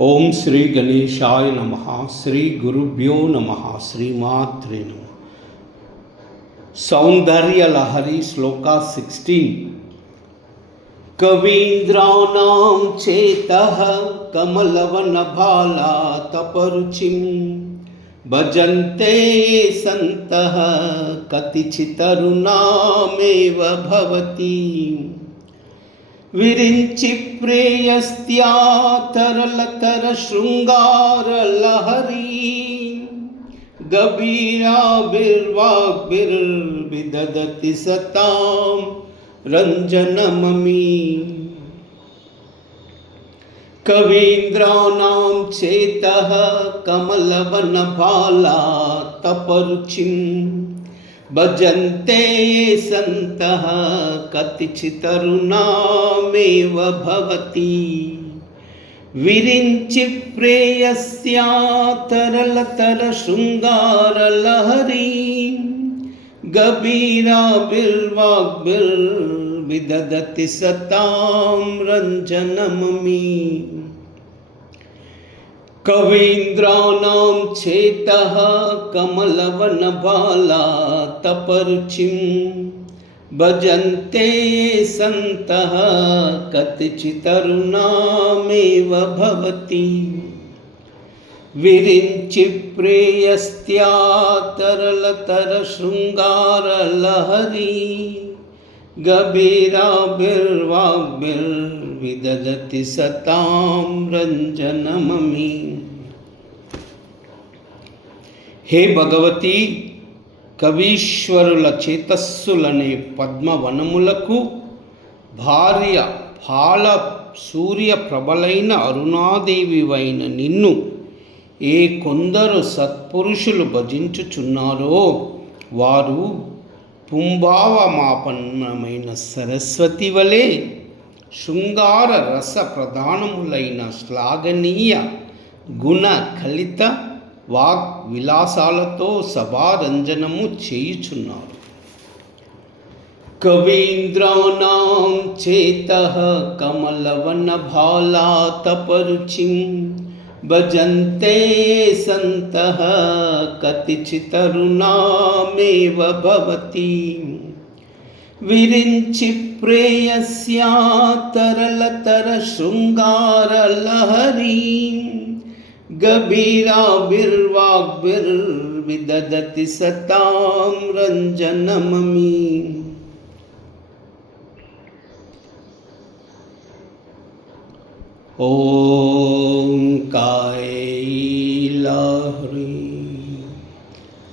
ओम श्री गणेशाय नमः। श्री गुरुभ्यो नमः। श्रीमात्रे नमः। सौंदर्य लहरी श्लोका 16। कवीन्द्राणां चेतः कमलवनभालातपरुचिं भजन्ते सन्तः कतिचितरुणामेव भवति। विरिञ्चि प्रेयस्त्या तरलतर शृङ्गारलहरी गभीराभिर्वाग्भिर्विदधति सतां रञ्जनममी। कवीन्द्राणां चेतः कमलवनभालातपरुचिं भजन्ते सन्तः कतिचितरुणामेव भवति। विरिञ्चि प्रेयस्या तरलतर शृङ्गारलहरी गभीराभिर्वाग्भिर्विदधति सतां रञ्जनममी। कवीन्द्राणां चेतः कमलवनभालातपरुचिं भजन्ते सन्तः कतिचितरुणामेव भवति। विरिञ्चि प्रेयस्त्या तरलतर शृङ्गारलहरी गभीराभिर्वाग्भिर्विदधति सतां रञ्जनममी। हे भगवती, కవీశ్వరుల చేతస్సులనే పద్మవనములకు భార్య ఫాల సూర్య ప్రభలైన అరుణాదేవివైన నిన్ను ఏ కొందరు సత్పురుషులు భజించుచున్నారో వారు పుంభావమాపన్నమైన సరస్వతి వలె శృంగార రస ప్రధానములైన శ్లాఘనీయ గుణ కలిత వాగ్ విలాసాలతో సభారంజనము చేయుచున్నారు. కవీంద్రాణాం చేతః కమలవనభాలాతపరుచిం భజంతే సంతః కతిచితరుణామేవ భవతి. విరించి ప్రేయస్యా తరలతర శృంగారలహరీ गभीराभिर्वाग्भिर्विदधति सतां रञ्जनममी। ॐ कायैलह्री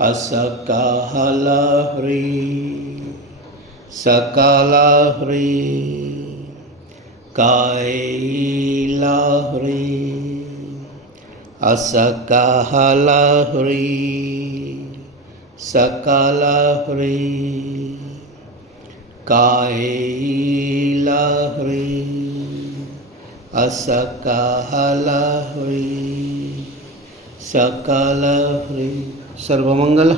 असकालह्री सकलह्री कायैलह्री असकालह्री सकलह्री कायैलह्री असकालह्री सकलह्री। सर्वमंगल।